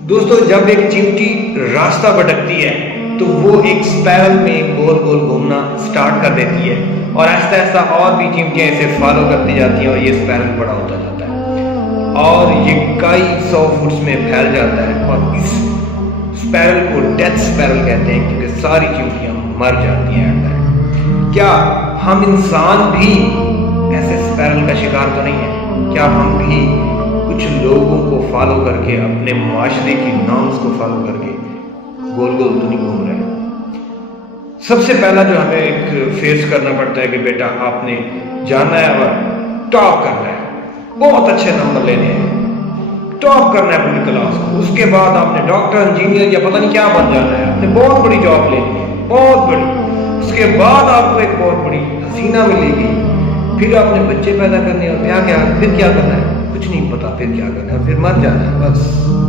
दोस्तों, जब एक चींटी रास्ता भटकती है तो वो एक स्पाइरल में गोल गोल घूमना स्टार्ट कर देती है और आहिस्ता आहिस्ता और भी चींटियां इसे फॉलो करती जाती हैं और ये स्पाइरल बड़ा होता जाता है और ये कई 100 फुट में फैल जाता है और इस स्पाइरल को डेथ स्पाइरल कहते हैं क्योंकि सारी चींटियां मर जाती हैं। क्या हम इंसान भी ऐसे स्पाइरल का शिकार तो नहीं है? क्या हम भी कुछ लोगों को फॉलो करके अपने माशरे की नॉर्म्स को फॉलो करके गोल गोल तो नहीं घूम रहे? सबसे पहला जो हमें एक फेस करना पड़ता है कि बेटा आपने जाना है और टॉप करना है, बहुत अच्छे नंबर लेने हैं, टॉप करना है पूरी क्लास को। उसके बाद आपने डॉक्टर, इंजीनियर या पता नहीं क्या बन जाना है, आपने बहुत बड़ी जॉब लेनी है, बहुत बड़ी। उसके बाद आपको एक बहुत बड़ी हसीना मिलेगी, फिर आपने बच्चे पैदा करने और फिर क्या करना है कुछ नहीं पता, फिर क्या करना है, फिर मर जाना है बस।